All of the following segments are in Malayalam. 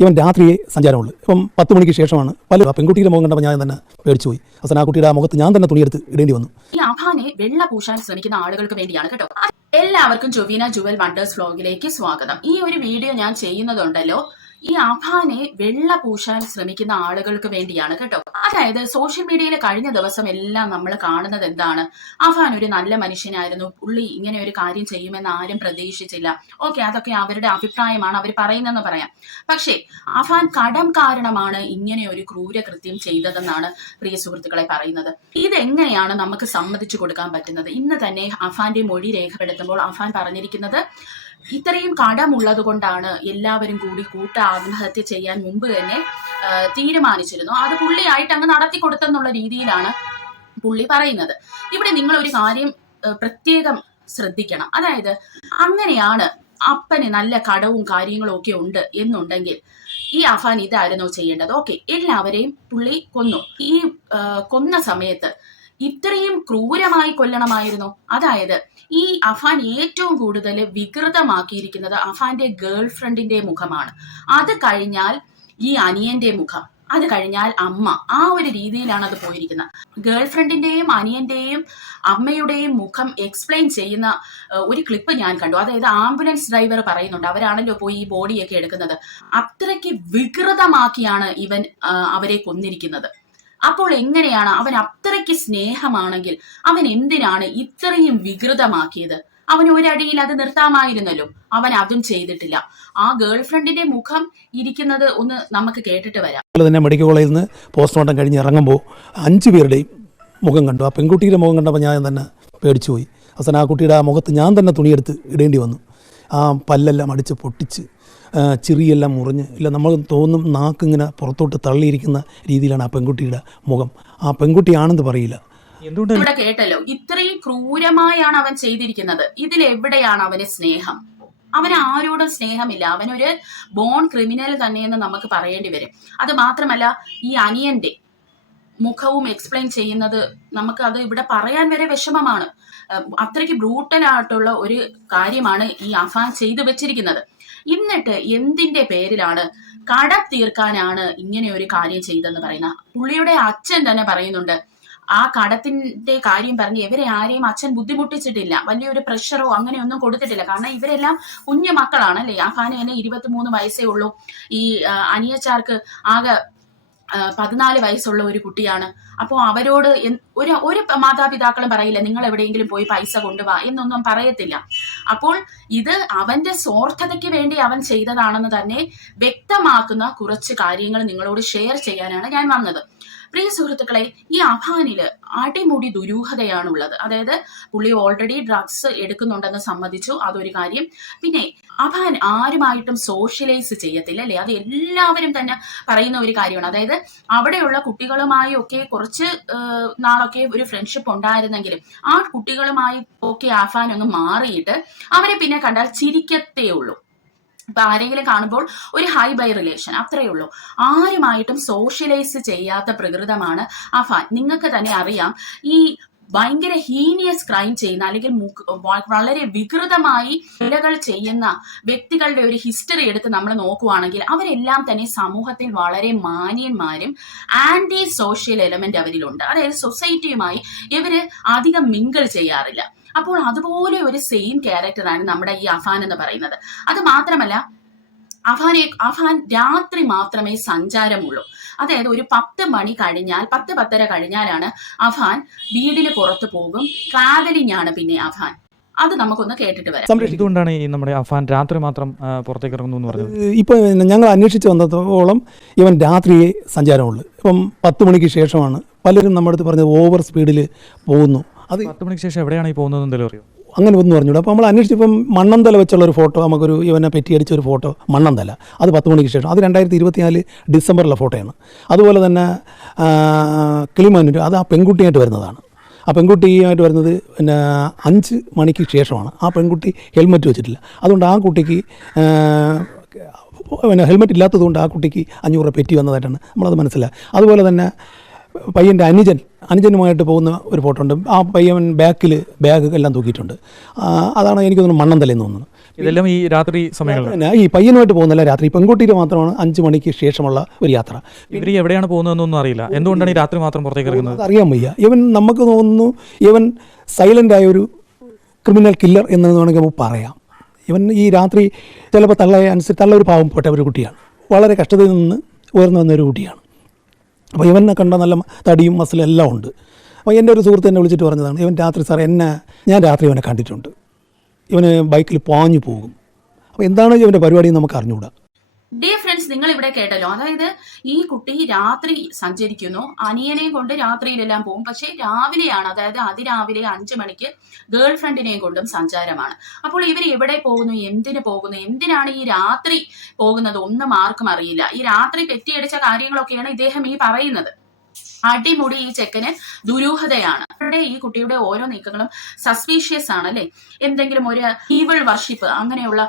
ഇവൻ രാത്രിയെ സഞ്ചാരമുള്ളൂ. ഇപ്പം 10 മണിക്ക് ശേഷമാണ് പല പെൺകുട്ടിയുടെ മുഖം കണ്ടപ്പോൾ ഞാൻ തന്നെ പേടിച്ചു പോയി. അവസാനം ആ കുട്ടിയുടെ മുഖത്ത് ഞാൻ തന്നെ തുണിയെടുത്ത് ഇടേണ്ടി വന്നു. ഈ അഫാനെ വെള്ള പൂശാൻ ശ്രമിക്കുന്ന ആളുകൾക്ക് വേണ്ടിയാണ് കേട്ടോ. എല്ലാവർക്കും ജൊവീന ജുവൽ വണ്ടേഴ്സ് വ്ലോഗിലേക്ക് സ്വാഗതം. ഈ ഒരു വീഡിയോ ഞാൻ ചെയ്യുന്നതുണ്ടല്ലോ, ഈ അഫാനെ വെള്ള പൂശാൻ ശ്രമിക്കുന്ന ആളുകൾക്ക് വേണ്ടിയാണ് കേട്ടോ. അതായത് സോഷ്യൽ മീഡിയയിൽ കഴിഞ്ഞ ദിവസം എല്ലാം നമ്മൾ കാണുന്നത് എന്താണ്? അഫാൻ ഒരു നല്ല മനുഷ്യനായിരുന്നു, പുള്ളി ഇങ്ങനെ ഒരു കാര്യം ചെയ്യുമെന്ന് ആരും പ്രതീക്ഷിച്ചില്ല. ഓക്കെ, അതൊക്കെ അവരുടെ അഭിപ്രായമാണ്, അവർ പറയുന്നെന്ന് പറയാം. പക്ഷേ അഫാൻ കടം കാരണമാണ് ഇങ്ങനെ ഒരു ക്രൂരകൃത്യം ചെയ്തതെന്നാണ് പ്രിയ സുഹൃത്തുക്കളെ പറയുന്നത്. ഇതെങ്ങനെയാണ് നമുക്ക് സമ്മതിച്ചു കൊടുക്കാൻ പറ്റുന്നത്? ഇന്ന് തന്നെ അഫാന്റെ മൊഴി രേഖപ്പെടുത്തുമ്പോൾ അഫാൻ പറഞ്ഞിരിക്കുന്നത്, ഇത്രയും കടമുള്ളത് കൊണ്ടാണ് എല്ലാവരും കൂടി ആത്മഹത്യ ചെയ്യാൻ മുമ്പ് തന്നെ തീരുമാനിച്ചിരുന്നു, അത് പുള്ളിയായിട്ട് അങ്ങ് നടത്തി കൊടുത്തെന്നുള്ള രീതിയിലാണ് പുള്ളി പറയുന്നത്. ഇവിടെ നിങ്ങൾ ഒരു കാര്യം പ്രത്യേകം ശ്രദ്ധിക്കണം. അതായത് അങ്ങനെയാണ് അപ്പന് നല്ല കടവും കാര്യങ്ങളും ഒക്കെ ഉണ്ട് എന്നുണ്ടെങ്കിൽ ഈ അഫാൻ ഇതായിരുന്നോ ചെയ്യേണ്ടത്? ഓക്കെ, എല്ലാവരെയും പുള്ളി കൊന്നു. ഈ കൊന്ന സമയത്ത് ഇത്രയും ക്രൂരമായി കൊല്ലണമായിരുന്നു? അതായത് ഈ അഫാൻ ഏറ്റവും കൂടുതൽ വികൃതമാക്കിയിരിക്കുന്നത് അഫാന്റെ ഗേൾ ഫ്രണ്ടിന്റെ മുഖമാണ്. അത് കഴിഞ്ഞാൽ ഈ അനിയന്റെ മുഖം, അത് കഴിഞ്ഞാൽ അമ്മ. ആ ഒരു രീതിയിലാണ് അത് പോയിരിക്കുന്നത്. ഗേൾ ഫ്രണ്ടിന്റെയും അനിയന്റെയും അമ്മയുടെയും മുഖം എക്സ്പ്ലെയിൻ ചെയ്യുന്ന ഒരു ക്ലിപ്പ് ഞാൻ കണ്ടു. അതായത് ആംബുലൻസ് ഡ്രൈവർ പറയുന്നുണ്ട്, അവരാണല്ലോ പോയി ഈ ബോഡിയൊക്കെ എടുക്കുന്നത്, അത്രയ്ക്ക് വികൃതമാക്കിയാണ് ഇവൻ അവരെ കൊന്നിരിക്കുന്നത്. അപ്പോൾ എങ്ങനെയാണ് അവൻ അത്രയ്ക്ക് സ്നേഹമാണെങ്കിൽ അവൻ എന്തിനാണ് ഇത്രയും വികൃതമാക്കിയത്? അവൻ ഒരടിയിൽ അത് നിർത്താമായിരുന്നല്ലോ. അവൻ അതും ചെയ്തിട്ടില്ല. ആ ഗേൾ ഫ്രണ്ടിന്റെ മുഖം ഇരിക്കുന്നത് ഒന്ന് നമുക്ക് കേട്ടിട്ട് വരാം. അതുപോലെ തന്നെ മെഡിക്കൽ കോളേജിൽ നിന്ന് പോസ്റ്റ്മോർട്ടം കഴിഞ്ഞ് ഇറങ്ങുമ്പോൾ 5 പേരുടെയും മുഖം കണ്ടു. ആ പെൺകുട്ടിയുടെ മുഖം കണ്ടപ്പോൾ ഞാൻ തന്നെ പേടിച്ചു പോയി. അവസാനം ആ കുട്ടിയുടെ മുഖത്ത് ഞാൻ തന്നെ തുണിയെടുത്ത് ഇടേണ്ടി വന്നു. ആ പല്ലെല്ലാം അടിച്ച് പൊട്ടിച്ച് ചിറിയെല്ലാം മുറിഞ്ഞ്, ഇല്ല നമ്മൾ തോന്നും നാക്കിങ്ങനെ പുറത്തോട്ട് തള്ളിയിരിക്കുന്ന രീതിയിലാണ് ആ പെൺകുട്ടിയുടെ മുഖം. ആ പെൺകുട്ടിയാണെന്ന് പറയില്ല. ഇവിടെ കേട്ടല്ലോ, ഇത്രയും ക്രൂരമായാണ് അവൻ ചെയ്തിരിക്കുന്നത്. ഇതിലെവിടെയാണ് അവന് സ്നേഹം? അവന് ആരോടും സ്നേഹമില്ല. അവനൊരു ബോൺ ക്രിമിനൽ തന്നെയെന്ന് നമുക്ക് പറയേണ്ടി വരും. അത് മാത്രമല്ല, ഈ അനിയന്റെ മുഖവും എക്സ്പ്ലെയിൻ ചെയ്യുന്നത് നമുക്ക് അത് ഇവിടെ പറയാൻ വരെ വിഷമമാണ്. അത്രയ്ക്ക് ബ്രൂട്ടലായിട്ടുള്ള ഒരു കാര്യമാണ് ഈ അഫാൻ ചെയ്തു വെച്ചിരിക്കുന്നത്. എന്നിട്ട് എന്തിന്റെ പേരിലാണ്? കട തീർക്കാനാണ് ഇങ്ങനെ ഒരു കാര്യം ചെയ്തെന്ന് പറയുന്ന പുള്ളിയുടെ അച്ഛൻ തന്നെ പറയുന്നുണ്ട്. ആ കടത്തിന്റെ കാര്യം പറഞ്ഞ് ഇവരെ ആരെയും അച്ഛൻ ബുദ്ധിമുട്ടിച്ചിട്ടില്ല, വലിയൊരു പ്രഷറോ അങ്ങനെയൊന്നും കൊടുത്തിട്ടില്ല. കാരണം ഇവരെല്ലാം കുഞ്ഞു മക്കളാണ് അല്ലേ. അഫാന് തന്നെ 23 വയസ്സേ ഉള്ളൂ. ഈ അനിയച്ചാർക്ക് ആകെ 14 വയസ്സുള്ള ഒരു കുട്ടിയാണ്. അപ്പോൾ അവരോട് ഒരു മാതാപിതാക്കളും പറയില്ല നിങ്ങൾ എവിടെയെങ്കിലും പോയി പൈസ കൊണ്ടുപോവാ എന്നൊന്നും പറയത്തില്ല. അപ്പോൾ ഇത് അവന്റെ സ്വാർത്ഥതയ്ക്ക് വേണ്ടി അവൻ ചെയ്തതാണെന്ന് തന്നെ വ്യക്തമാക്കുന്ന കുറച്ച് കാര്യങ്ങൾ നിങ്ങളോട് ഷെയർ ചെയ്യാനാണ് ഞാൻ വന്നത്. പ്രിയ സുഹൃത്തുക്കളെ, ഈ അഫാനില് അടിമുടി ദുരൂഹതയാണുള്ളത്. അതായത് പുള്ളി ഓൾറെഡി ഡ്രഗ്സ് എടുക്കുന്നുണ്ടെന്ന് സമ്മതിച്ചു, അതൊരു കാര്യം. പിന്നെ അഫാൻ ആരുമായിട്ടും സോഷ്യലൈസ് ചെയ്യത്തില്ല അല്ലേ, അത് എല്ലാവരും തന്നെ പറയുന്ന ഒരു കാര്യമാണ്. അതായത് അവിടെയുള്ള കുട്ടികളുമായി ഒക്കെ കുറച്ച് നാളൊക്കെ ഒരു ഫ്രണ്ട്ഷിപ്പ് ഉണ്ടായിരുന്നെങ്കിലും ആ കുട്ടികളുമായി ഒക്കെ അഫാൻ അങ്ങ് മാറിയിട്ട് അവരെ പിന്നെ കണ്ടാൽ ചിരിക്കത്തേ ഉള്ളൂ. ഇപ്പൊ ആരെങ്കിലും കാണുമ്പോൾ ഒരു ഹൈ ബൈ റിലേഷൻ, അത്രയേ ഉള്ളൂ. ആരുമായിട്ടും സോഷ്യലൈസ് ചെയ്യാത്ത പ്രകൃതമാണ് അഫാൻ. നിങ്ങൾക്ക് തന്നെ അറിയാം, ഈ ഭയങ്കര ഹീനിയസ് ക്രൈം ചെയ്യുന്ന അല്ലെങ്കിൽ വളരെ വികൃതമായി കൊലകൾ ചെയ്യുന്ന വ്യക്തികളുടെ ഒരു ഹിസ്റ്ററി എടുത്ത് നമ്മൾ നോക്കുവാണെങ്കിൽ അവരെല്ലാം തന്നെ സമൂഹത്തിൽ വളരെ മാന്യന്മാരും ആന്റി സോഷ്യൽ എലമെന്റ് അവരിലുണ്ട്. അതായത് സൊസൈറ്റിയുമായി ഇവര് അധികം മിങ്കിൾ ചെയ്യാറില്ല. അപ്പോൾ അതുപോലെ ഒരു സെയിം ക്യാരക്ടറാണ് നമ്മുടെ ഈ അഫാൻ എന്ന് പറയുന്നത്. അത് മാത്രമല്ല, അഫാൻ രാത്രി മാത്രമേ സഞ്ചാരമുള്ളൂ. അതായത് ഒരു 10 മണി കഴിഞ്ഞാൽ 10-10:30 കഴിഞ്ഞാലാണ് അഫാൻ വീടിന് പുറത്തു പോകും. ട്രാവലിംഗ് ആണ് പിന്നെ അഫാൻ. അത് നമുക്കൊന്ന് കേട്ടിട്ട് വരാം. എന്തുകൊണ്ടാണ് ഈ നമ്മുടെ അഫാൻ രാത്രി മാത്രം പുറത്തേക്ക് ഇറങ്ങുന്നു എന്ന് പറഞ്ഞത്? ഇപ്പം ഞങ്ങൾ അന്വേഷിച്ച് വന്നതോളം ഇവൻ രാത്രിയെ സഞ്ചാരമുള്ളൂ. ഇപ്പം 10 മണിക്ക് ശേഷമാണ് പലരും നമ്മുടെ അടുത്ത് പറഞ്ഞത് ഓവർ സ്പീഡിൽ പോകുന്നു. അത് 10 മണിക്ക് ശേഷം എവിടെയാണ് ഈ പോകുന്നത് എന്തെങ്കിലും അറിയോ? അങ്ങനെ ഒന്നും പറഞ്ഞൂടാ. അപ്പോൾ നമ്മൾ അന്വേഷിച്ചപ്പം മണ്ണന്തല വെച്ചുള്ളൊരു ഫോട്ടോ, നമുക്കൊരു ഇവനെ പെറ്റിയടിച്ചൊരു ഫോട്ടോ മണ്ണന്തല, അത് 10 മണിക്ക് ശേഷം, അത് 2024 ഡിസംബറിലെ ഫോട്ടോയാണ്. അതുപോലെ തന്നെ കിളിമാനൂർ, അത് ആ പെൺകുട്ടിയായിട്ട് വരുന്നതാണ്. ആ പെൺകുട്ടിയായിട്ട് വരുന്നത് പിന്നെ 5 മണിക്ക് ശേഷമാണ്. ആ പെൺകുട്ടി ഹെൽമെറ്റ് വെച്ചിട്ടില്ല. അതുകൊണ്ട് ആ കുട്ടിക്ക് പിന്നെ ഹെൽമെറ്റ് ഇല്ലാത്തതുകൊണ്ട് ആ കുട്ടിക്ക് 500 രൂപ പെറ്റി വന്നതായിട്ടാണ് നമ്മളത് മനസ്സിലാക്കുക. അതുപോലെ തന്നെ പയ്യൻ്റെ അനുജനുമായിട്ട് പോകുന്ന ഒരു ഫോട്ടോ ഉണ്ട്. ആ പയ്യൻ ബാക്കിൽ ബാഗ് എല്ലാം തൂക്കിയിട്ടുണ്ട്. അതാണ് എനിക്ക് തോന്നുന്നു മണ്ണന്തലെന്ന് തോന്നുന്നു. ഇതെല്ലാം ഈ രാത്രി സമയങ്ങളിൽ പിന്നെ ഈ പയ്യനുമായിട്ട് പോകുന്നില്ല രാത്രി, പെൺകുട്ടിയിൽ മാത്രമാണ് 5 മണിക്ക് ശേഷമുള്ള ഒരു യാത്ര. ഇവർ എവിടെയാണ് പോകുന്നതെന്നൊന്നും അറിയില്ല. എന്തുകൊണ്ടാണ് ഈ രാത്രി മാത്രം പുറത്തേക്ക് ഇറങ്ങുന്നത്? അറിയാൻ വയ്യ. ഇവൻ നമുക്ക് തോന്നുന്നു ഇവൻ സൈലൻ്റ് ആയ ഒരു ക്രിമിനൽ കില്ലർ എന്ന് വേണമെങ്കിൽ നമുക്ക് പറയാം. ഇവൻ ഈ രാത്രി ചിലപ്പോൾ തള്ള ഒരു പാവപ്പെട്ട ഒരു കുട്ടിയാണ്, വളരെ കഷ്ടതയിൽ നിന്ന് ഉയർന്നു വന്ന ഒരു കുട്ടിയാണ്. അപ്പോൾ ഇവനെ കണ്ട നല്ല തടിയും മസിലും എല്ലാം ഉണ്ട്. അപ്പോൾ എൻ്റെ ഒരു സുഹൃത്ത് എന്നെ വിളിച്ചിട്ട് പറഞ്ഞതാണ്, ഇവൻ രാത്രി സാർ ഞാൻ രാത്രി ഇവനെ കണ്ടിട്ടുണ്ട്, ഇവന് ബൈക്കിൽ പാഞ്ഞു പോകും. അപ്പോൾ എന്താണ് ഇവൻ്റെ പരിപാടി നമുക്ക് അറിഞ്ഞുകൂടാ. ഡിയർ ഫ്രണ്ട്സ്, നിങ്ങൾ ഇവിടെ കേട്ടല്ലോ, അതായത് ഈ കുട്ടി രാത്രി സഞ്ചരിക്കുന്നു, അനിയനെയും കൊണ്ട് രാത്രിയിലെല്ലാം പോകും. പക്ഷേ രാവിലെയാണ്, അതായത് അതിരാവിലെ 5 മണിക്ക് ഗേൾ ഫ്രണ്ടിനെയും കൊണ്ടും സഞ്ചാരമാണ്. അപ്പോൾ ഇവർ എവിടെ പോകുന്നു, എന്തിനു പോകുന്നു, എന്തിനാണ് ഈ രാത്രി പോകുന്നത് ഒന്നും ആർക്കും അറിയില്ല. ഈ രാത്രി പെറ്റിയടിച്ച കാര്യങ്ങളൊക്കെയാണ് ഇദ്ദേഹം ഈ പറയുന്നത്. അടിമുടി ഈ ചെക്കന് ദുരൂഹതയാണ്. അവരുടെ ഈ കുട്ടിയുടെ ഓരോ നീക്കങ്ങളും സസ്പീഷ്യസ് ആണ് അല്ലെ. എന്തെങ്കിലും ഒരു ഈവിൾ വർഷിപ്പ് അങ്ങനെയുള്ള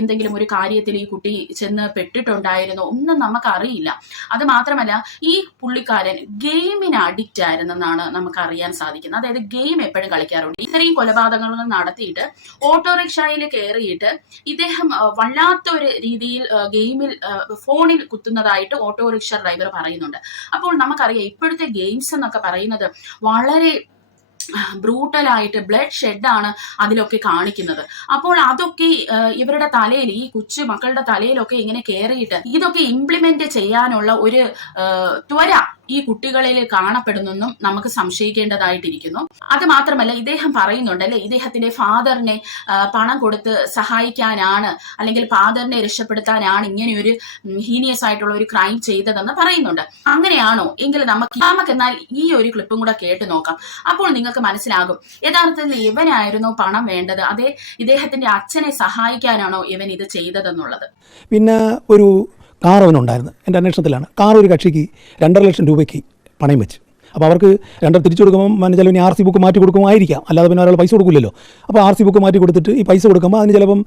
എന്തെങ്കിലും ഒരു കാര്യത്തിൽ ഈ കുട്ടി ചെന്ന് പെട്ടിട്ടുണ്ടായിരുന്നോ ഒന്നും നമുക്കറിയില്ല. അത് മാത്രമല്ല, ഈ പുള്ളിക്കാരൻ ഗെയിമിന് അഡിക്റ്റ് ആയിരുന്നെന്നാണ് നമുക്ക് അറിയാൻ സാധിക്കുന്നത്. അതായത് ഗെയിം എപ്പോഴും കളിക്കാറുണ്ട്. ഇത്രയും കൊലപാതകങ്ങൾ നടത്തിയിട്ട് ഓട്ടോറിക്ഷയിൽ കയറിയിട്ട് ഇദ്ദേഹം വല്ലാത്തൊരു രീതിയിൽ ഗെയിമിൽ ഫോണിൽ കുത്തുന്നതായിട്ട് ഓട്ടോറിക്ഷ ഡ്രൈവർ പറയുന്നുണ്ട്. അപ്പോൾ നമുക്കറിയാം ഇപ്പോഴത്തെ ഗെയിംസ് എന്നൊക്കെ പറയുന്നത് വളരെ ബ്രൂട്ടലായിട്ട് ബ്ലഡ് ഷെഡാണ് അതിലൊക്കെ കാണിക്കുന്നത്. അപ്പോൾ അതൊക്കെ ഇവരുടെ തലയിൽ, ഈ കൊച്ചു മക്കളുടെ തലയിലൊക്കെ ഇങ്ങനെ കയറിയിട്ട് ഇതൊക്കെ ഇംപ്ലിമെന്റ് ചെയ്യാനുള്ള ഒരു ത്വര ഈ കുട്ടികളിൽ കാണപ്പെടുന്നെന്നും നമുക്ക് സംശയിക്കേണ്ടതായിട്ടിരിക്കുന്നു. അത് മാത്രമല്ല, ഇദ്ദേഹം പറയുന്നുണ്ട് അല്ലെ, ഇദ്ദേഹത്തിന്റെ ഫാദറിനെ പണം കൊടുത്ത് സഹായിക്കാനാണ്, അല്ലെങ്കിൽ ഫാദറിനെ രക്ഷപ്പെടുത്താനാണ് ഇങ്ങനെയൊരു ഹീനിയസ് ആയിട്ടുള്ള ഒരു ക്രൈം ചെയ്തതെന്ന് പറയുന്നുണ്ട്. അങ്ങനെയാണോ? എങ്കിൽ നമുക്ക് എന്നാൽ ഈ ഒരു ക്ലിപ്പും കൂടെ കേട്ട് നോക്കാം. അപ്പോൾ നിങ്ങൾക്ക് മനസ്സിലാകും യഥാർത്ഥത്തിൽ ഇവനായിരുന്നു പണം വേണ്ടത്, അതേ ഇദ്ദേഹത്തിന്റെ അച്ഛനെ സഹായിക്കാനാണോ ഇവൻ ഇത് ചെയ്തതെന്നുള്ളത്. പിന്നെ ഒരു കാർ അവനുണ്ടായിരുന്നു. എൻ്റെ അന്വേഷണത്തിലാണ് കാർ ഒരു കക്ഷിക്ക് 2.5 ലക്ഷം രൂപയ്ക്ക് പണയം വെച്ച്. അപ്പോൾ അവർക്ക് 2 തിരിച്ചു കൊടുക്കുമ്പോൾ ചിലപ്പോൾ ഇനി RC ബുക്ക് മാറ്റി കൊടുക്കുമായിരിക്കാം, അല്ലാതെ പിന്നെ ഒരാൾ പൈസ കൊടുക്കില്ലല്ലോ. അപ്പോൾ RC ബുക്ക് മാറ്റി കൊടുത്തിട്ട് ഈ പൈസ കൊടുക്കുമ്പോൾ അതിന് ചിലപ്പം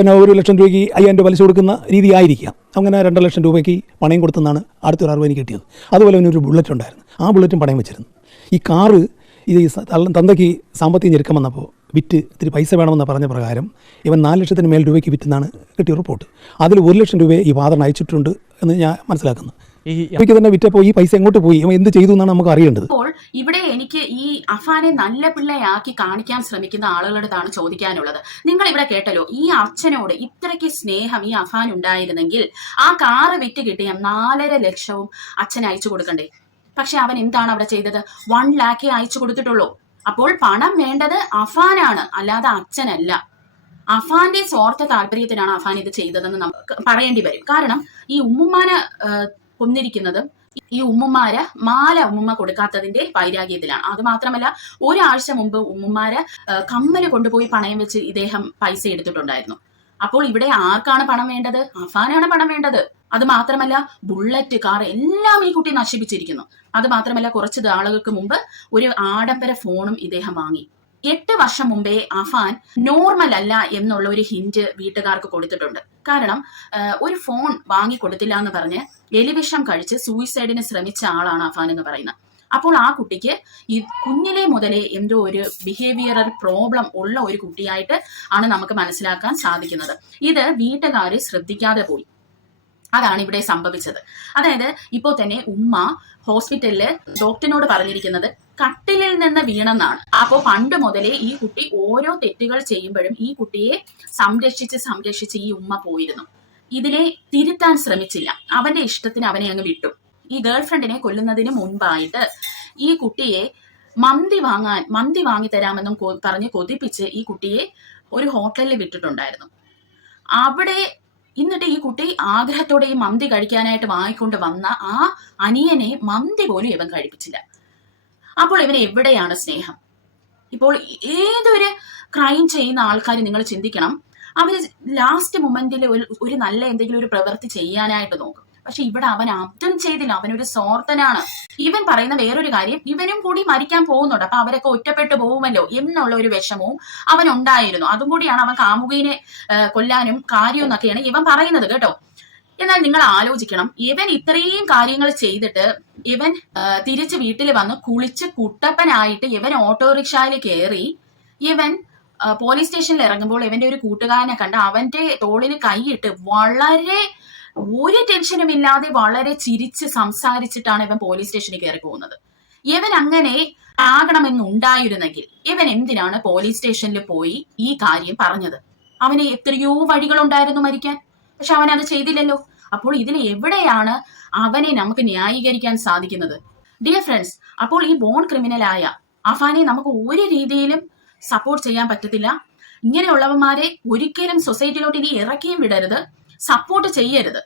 1 ലക്ഷം രൂപയ്ക്ക് 5,000 രൂപ പലിശ കൊടുക്കുന്ന രീതി ആയിരിക്കാം. അങ്ങനെ 2 ലക്ഷം രൂപയ്ക്ക് പണയം കൊടുത്തെന്നാണ് അടുത്തൊരു അറിവ് എനിക്ക് കിട്ടിയത്. അതുപോലെ അവനൊരു ബുള്ളറ്റ് ഉണ്ടായിരുന്നു, ആ ബുള്ളറ്റും പണയം വെച്ചിരുന്നു. ഈ കാറ് ഇത് തന്തയ്ക്ക് സാമ്പത്തികം ഞെരുക്കം വന്നപ്പോൾ വിറ്റ് ഇത്തിരി പൈസ വേണമെന്ന് പറഞ്ഞ പ്രകാരം ഇവൻ 4 ലക്ഷത്തിന് മേൽ രൂപയ്ക്ക് വിറ്റെന്നാണ് കിട്ടിയ റിപ്പോർട്ട്. അതിൽ 1 ലക്ഷം രൂപയെ ഈ ഫാദറിന് അയച്ചിട്ടുണ്ട് എന്ന് ഞാൻ മനസ്സിലാക്കുന്നു. എനിക്ക് തന്നെ വിറ്റപ്പോൾ ഈ പൈസ എങ്ങോട്ട് പോയി, ഇവൻ എന്ത് ചെയ്തു എന്നാണ് നമുക്ക് അറിയേണ്ടത്. അപ്പോൾ ഇവിടെ എനിക്ക് ഈ അഫാനെ നല്ല പിള്ളയാക്കി കാണിക്കാൻ ശ്രമിക്കുന്ന ആളുകളുടെതാണ് ചോദിക്കാനുള്ളത്. നിങ്ങൾ ഇവിടെ കേട്ടല്ലോ, ഈ അച്ഛനോട് ഇത്രയ്ക്ക് സ്നേഹം ഈ അഫാൻ ഉണ്ടായിരുന്നെങ്കിൽ ആ കാറ് വിറ്റ് കിട്ടിയ 4.5 ലക്ഷവും അച്ഛൻ അയച്ചു കൊടുക്കണ്ടേ? പക്ഷെ അവൻ എന്താണ് അവിടെ ചെയ്തത്? 1 ലാഖേ അയച്ചു കൊടുത്തിട്ടുള്ളൂ. അപ്പോൾ പണം വേണ്ടത് അഫാനാണ്, അല്ലാതെ അച്ഛനല്ല. അഫാന്റെ സ്വാർത്ഥ താല്പര്യത്തിനാണ് അഫാൻ ഇത് ചെയ്തതെന്ന് നമുക്ക് പറയേണ്ടി വരും. കാരണം ഈ ഉമ്മുമ്മാനെ കൊന്നിരിക്കുന്നത് ഈ ഉമ്മുമാര് ഉമ്മുമ്മ കൊടുക്കാത്തതിന്റെ വൈരാഗ്യത്തിലാണ്. അത് മാത്രമല്ല, ഒരാഴ്ച മുമ്പ് ഉമ്മുമാര് കമ്മല് കൊണ്ടുപോയി പണയം വെച്ച് ഇദ്ദേഹം പൈസ എടുത്തിട്ടുണ്ടായിരുന്നു. അപ്പോൾ ഇവിടെ ആർക്കാണ് പണം വേണ്ടത്? അഫാനാണ് പണം വേണ്ടത്. അത് മാത്രമല്ല, ബുള്ളറ്റ്, കാർ എല്ലാം ഈ കുട്ടി നശിപ്പിച്ചിരിക്കുന്നു. അത് മാത്രമല്ല, കുറച്ച് നാളുകൾക്ക് മുമ്പ് ഒരു ആഡംബര ഫോണും ഇദ്ദേഹം വാങ്ങി. 8 വർഷം മുമ്പേ അഫാൻ നോർമൽ അല്ല എന്നുള്ള ഒരു ഹിന്റ് വീട്ടുകാർക്ക് കൊടുത്തിട്ടുണ്ട്. കാരണം ഒരു ഫോൺ വാങ്ങി കൊടുത്തില്ല എന്ന് പറഞ്ഞ് എലിവിഷം കഴിച്ച് സൂയിസൈഡിന് ശ്രമിച്ച ആളാണ് അഫാൻ എന്ന് പറയുന്നത്. അപ്പോൾ ആ കുട്ടിക്ക് ഈ കുഞ്ഞിലെ മുതലേ എന്തോ ഒരു ബിഹേവിയറൽ പ്രോബ്ലം ഉള്ള ഒരു കുട്ടിയായിട്ട് ആണ് നമുക്ക് മനസ്സിലാക്കാൻ സാധിക്കുന്നത്. ഇത് വീട്ടുകാരെ ശ്രദ്ധിക്കാതെ പോയി. അതാണ് ഇവിടെ സംഭവിച്ചത്. അതായത് ഇപ്പോൾ തന്നെ ഉമ്മ ഹോസ്പിറ്റലില് ഡോക്ടറിനോട് പറഞ്ഞിരിക്കുന്നത് കട്ടിലിൽ നിന്ന് വീണെന്നാണ്. അപ്പോൾ പണ്ട് മുതലേ ഈ കുട്ടി ഓരോ തെറ്റുകൾ ചെയ്യുമ്പോഴും ഈ കുട്ടിയെ സംരക്ഷിച്ച് ഈ ഉമ്മ പോയിരുന്നു. ഇതിനെ തിരുത്താൻ ശ്രമിച്ചില്ല. അവന്റെ ഇഷ്ടത്തിന് അവനെ അങ്ങ് വിട്ടു. ഈ ഗേൾ ഫ്രണ്ടിനെ കൊല്ലുന്നതിന് മുൻപായിട്ട് ഈ കുട്ടിയെ മന്തി വാങ്ങി തരാമെന്നും പറഞ്ഞ് കൊതിപ്പിച്ച് ഈ കുട്ടിയെ ഒരു ഹോട്ടലിൽ വിട്ടിട്ടുണ്ടായിരുന്നു. അവിടെ എന്നിട്ട് ഈ കുട്ടി ആഗ്രഹത്തോടെ ഈ മന്തി കഴിക്കാനായിട്ട് വാങ്ങിക്കൊണ്ട് വന്ന ആ അനിയനെ മന്തി പോലും ഇവൻ കഴിപ്പിച്ചില്ല. അപ്പോൾ ഇവന് എവിടെയാണ് സ്നേഹം? ഇപ്പോൾ ഏതൊരു ക്രൈം ചെയ്യുന്ന ആൾക്കാർ നിങ്ങൾ ചിന്തിക്കണം, അവര് ലാസ്റ്റ് മൊമെന്റിൽ ഒരു നല്ല എന്തെങ്കിലും ഒരു പ്രവൃത്തി ചെയ്യാനായിട്ട് നോക്കും. പക്ഷെ ഇവിടെ അവൻ അതും ചെയ്തില്ല. അവനൊരു സ്വാർത്ഥനാണ്. ഇവൻ പറയുന്ന വേറൊരു കാര്യം, ഇവനും കൂടി മരിക്കാൻ പോകുന്നുണ്ട്, അപ്പൊ അവരൊക്കെ ഒറ്റപ്പെട്ടു പോകുമല്ലോ എന്നുള്ള ഒരു വിഷമവും അവനുണ്ടായിരുന്നു. അതും കൂടിയാണ് അവൻ കാമുകീനെ കൊല്ലാനും കാര്യമെന്നൊക്കെയാണ് ഇവൻ പറയുന്നത് കേട്ടോ. എന്നാൽ നിങ്ങൾ ആലോചിക്കണം, ഇവൻ ഇത്രയും കാര്യങ്ങൾ ചെയ്തിട്ട് ഇവൻ തിരിച്ച് വീട്ടിൽ വന്ന് കുളിച്ച് കുട്ടപ്പനായിട്ട് ഇവൻ ഓട്ടോറിക്ഷയിൽ കയറി ഇവൻ പോലീസ് സ്റ്റേഷനിൽ ഇറങ്ങുമ്പോൾ ഇവന്റെ ഒരു കൂട്ടുകാരനെ കണ്ട് അവന്റെ തോളിൽ കൈയിട്ട് വളരെ ഒരു ടെൻഷനും ഇല്ലാതെ വളരെ ചിരിച്ച് സംസാരിച്ചിട്ടാണ് ഇവൻ പോലീസ് സ്റ്റേഷനിൽ കയറി പോകുന്നത്. ഇവൻ അങ്ങനെ ആകണമെന്നുണ്ടായിരുന്നെങ്കിൽ ഇവൻ എന്തിനാണ് പോലീസ് സ്റ്റേഷനിൽ പോയി ഈ കാര്യം പറഞ്ഞത്? അവന് എത്രയോ വഴികളുണ്ടായിരുന്നു മരിക്കാൻ, പക്ഷെ അവൻ അത് ചെയ്തില്ലല്ലോ. അപ്പോൾ ഇതിൽ എവിടെയാണ് അവനെ നമുക്ക് ന്യായീകരിക്കാൻ സാധിക്കുന്നത്? ഡിയർ ഫ്രണ്ട്സ്, അപ്പോൾ ഈ ബോൺ ക്രിമിനലായ അഫാനെ നമുക്ക് ഒരു രീതിയിലും സപ്പോർട്ട് ചെയ്യാൻ പറ്റത്തില്ല. ഇങ്ങനെയുള്ളവന്മാരെ ഒരിക്കലും സൊസൈറ്റിയിലോട്ട് ഇനി ഇറക്കിയും വിടരുത്, സപ്പോർട്ട് ചെയ്യരുത്.